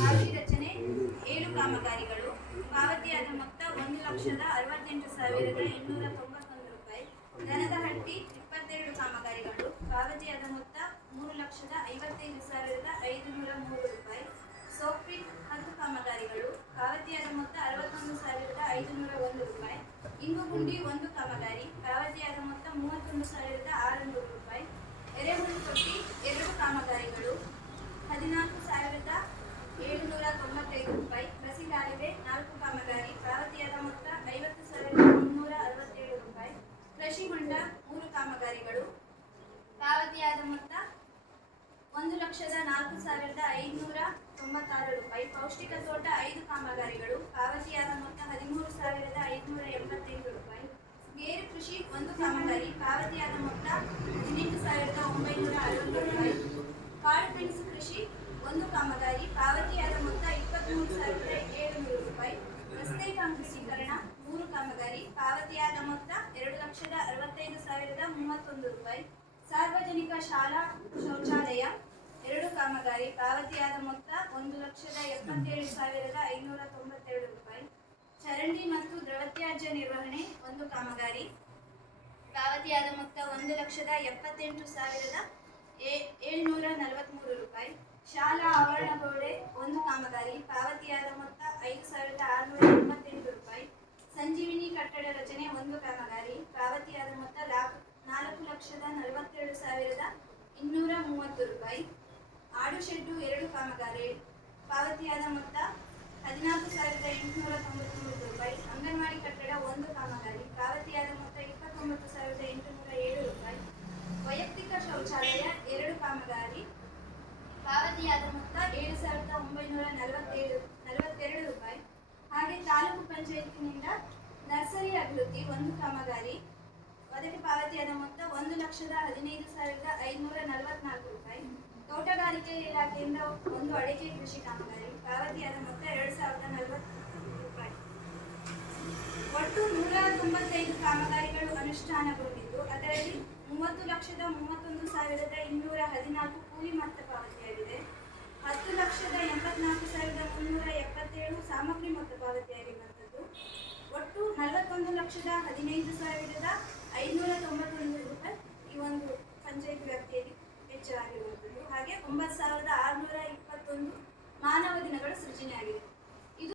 ಹಾದಿ ರಚನೆ 7 ಕಾಮಗಾರಿಗಳು. ಪಾವತಿಯಾದ ಮೊತ್ತ 1,68,891 ರೂಪಾಯಿ. ದನದಹಟ್ಟಿ 22 ಕಾಮಗಾರಿಗಳು. ಪಾವತಿಯಾದ ಮೊತ್ತ 3,55,503 ರೂಪಾಯಿ. ಸೋಕ್ಪಿಟ್ 10 ಕಾಮಗಾರಿಗಳು. ಪಾವತಿಯಾದ ಮೊತ್ತ 61,501 ರೂಪಾಯಿ. ಇಂಗುಗುಂಡಿ 1 ಕಾಮಗಾರಿ. ಪಾವತಿಯಾದ ಮೊತ್ತ 31,600 ರೂಪಾಯಿ. ಎರೆಹುಳು ತೊಟ್ಟಿ 2 ಕಾಮಗಾರಿಗಳು. 14,795 ರೂಪಾಯಿ. ಬಸಿಗಾಲುವೆ 4 ಕಾಮಗಾರಿ. ಪಾವತಿಯಾದ ಮೊತ್ತ 50,367 ರೂಪಾಯಿ. ಕೃಷಿ ಹೊಂಡ 3 ಕಾಮಗಾರಿಗಳು. ಪಾವತಿಯಾದ ಮೊತ್ತ 1,04,596 ರೂಪಾಯಿ. ಪೌಷ್ಟಿಕ ತೋಟ 5 ಕಾಮಗಾರಿಗಳು. ಪಾವತಿಯಾದ ಮೊತ್ತ 13,588 ರೂಪಾಯಿ. ಗೇರು ಕೃಷಿ 1 ಕಾಮಗಾರಿ. ಪಾವತಿಯಾದ ಮೊತ್ತ 18,960 ರೂಪಾಯಿ. ಕಾಳುಮೆಣಸು ಕೃಷಿ 1 ಕಾಮಗಾರಿ. ಪಾವತಿಯಾದ ಮೊತ್ತ 23,700 ರೂಪಾಯಿ. ರಸ್ತೆ ಕಾಂಕ್ರೀಟೀಕರಣ 3 ಕಾಮಗಾರಿ. ಪಾವತಿಯಾದ ಮೊತ್ತ 2,65,031 ರೂಪಾಯಿ. ಸಾರ್ವಜನಿಕ ಶಾಲಾ ಶೌಚಾಲಯ 2 ಕಾಮಗಾರಿ. ಪಾವತಿಯಾದ ಮೊತ್ತ 1,77,592 ರೂಪಾಯಿ. ಚರಂಡಿ ಮತ್ತು ದ್ರವತ್ಯಾಜ್ಯ ನಿರ್ವಹಣೆ 1 ಕಾಮಗಾರಿ. ಪಾವತಿಯಾದ ಮೊತ್ತ 1,78,743 ರೂಪಾಯಿ. ಶಾಲಾ ಆವರಣ ಗೋಡೆ 1 ಕಾಮಗಾರಿ. ಪಾವತಿಯಾದ ಮೊತ್ತ 5,688 ರೂಪಾಯಿ. ಸಂಜೀವಿನಿ ಕಟ್ಟಡ ರಚನೆ 1 ಕಾಮಗಾರಿ. ಪಾವತಿಯಾದ ಮೊತ್ತ 4,42,230 ರೂಪಾಯಿ. ಆಡು ಶೆಡ್ಡು 2 ಕಾಮಗಾರಿ. ಪಾವತಿಯಾದ ಮೊತ್ತ 14,893 ರೂಪಾಯಿ. ಅಂಗನವಾಡಿ ಕಟ್ಟಡ 1 ಕಾಮಗಾರಿ. ಪಾವತಿಯಾದ ಮೊತ್ತ 29,807 ರೂಪಾಯಿ. ವೈಯಕ್ತಿಕ ಶೌಚಾಲಯ 2 ಕಾಮಗಾರಿ. ಪಾವತಿಯಾದ ಮೊತ್ತ 7,942 ರೂಪಾಯಿ. ಹಾಗೆ ತಾಲೂಕು ಪಂಚಾಯತಿನಿಂದ ನರ್ಸರಿ ಅಭಿವೃದ್ಧಿ 1 ಕಾಮಗಾರಿ. ಅದಕ್ಕೆ ಪಾವತಿಯಾದ ಮೊತ್ತ 1,15,544 ರೂಪಾಯಿ. ತೋಟಗಾರಿಕೆ ಇಲಾಖೆಯಿಂದ 1 ಅಡಿಕೆ ಕೃಷಿ ಕಾಮಗಾರಿ. ಪಾವತಿಯಾದ ಮೊತ್ತ 2,040 ರೂಪಾಯಿ. ಒಟ್ಟು 195 ಕಾಮಗಾರಿಗಳು ಅನುಷ್ಠಾನಗೊಂಡಿದ್ದು ಅದರಲ್ಲಿ 30,31,214 ಕೂಲಿ ಮೊತ್ತ ಪಾವತಿಯಾಗಿದೆ. 10,84,377 ಸಾಮಗ್ರಿ ಮೊತ್ತ ಪಾವತಿಯಾಗಿರುವಂಥದ್ದು. ಒಟ್ಟು 41,15,591 ರೂಪಾಯಿ ಈ ಒಂದು ಪಂಚಾಯತ್ ವ್ಯಾಪ್ತಿಯಲ್ಲಿ ವೆಚ್ಚವಾಗಿರುವಂಥದ್ದು. ಹಾಗೆ 9,621 ಮಾನವ ದಿನಗಳು ಸೃಜನೆಯಾಗಿದೆ.